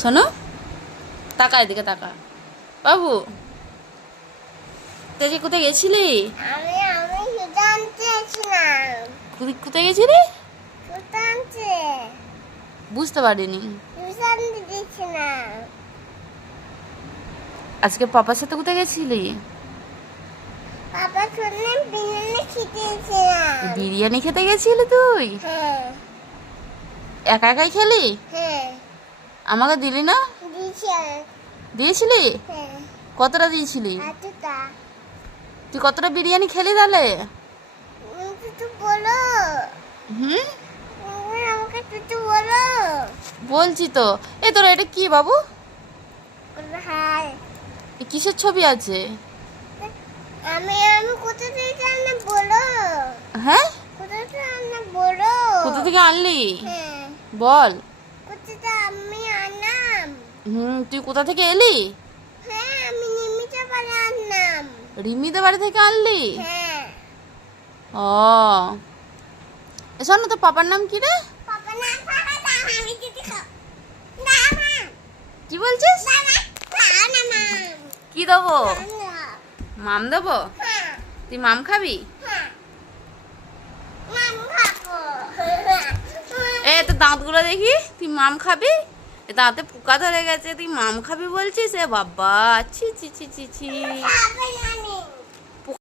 শোনো, তাকা এদিকে তাকা। বাবু, তুই যে কোথায় গেছিলি? আমি আমি সুতা আনতে গেছিলাম। কোথায় গেছিলি? সুতা আনতে। বুঝতে পারিনি। সুতা আনতে গেছিলাম। আজকে পাপার সাথে কোথায় গেছিলি? পাপা শুনলাম বিরিয়ানি খেতে গেছিলাম। বিরিয়ানি খেতে গেছিলি তুই? হ্যাঁ একা একাই খেলি? হ্যাঁ আমাকে দিলি না? দিয়েছি। দিয়েছিলি? হ্যাঁ কতটা দিয়েছিলি? আচ্ছা তুই কতটা বিরিয়ানি খেলি তাহলে? কিছু বলো। হুম, আমাকে কিছু বলো। বলছি তো। এ তোরা এটা কি বাবু? হাই এ কিসের ছবি আছে? আমি আমি কোথা থেকে জানি বলো। হ্যাঁ, কোথা থেকে জানি বলো। কোথা থেকে আনলি? হ্যাঁ বল। কোথা থেকে আমি আনলাম। তুই কোথা থেকে এলি? হ্যাঁ আমি নিমিষে পারে আনলাম। রিমিদের বাড়ি থেকে আনলি? হ্যাঁ ও, এ শোন না, তোর পাপার নাম কি রে? পাপা না পাপা দাও আমি যদি খাও দাও না কি বলছিস? দাও না দাও না মা কি দেবো? দাও না মাম দেবো? হ্যাঁ তুই মাম খাবি? হ্যাঁ মাম খাবো এ তোর দাঁতগুলো দেখি, তুই মাম খাবি? এ দাঁতে পোকা ধরে গেছে, তুই মাম খাবি বলছিস? এ বাবা, ছি ছি ছি ছি ছি। খাবে জানি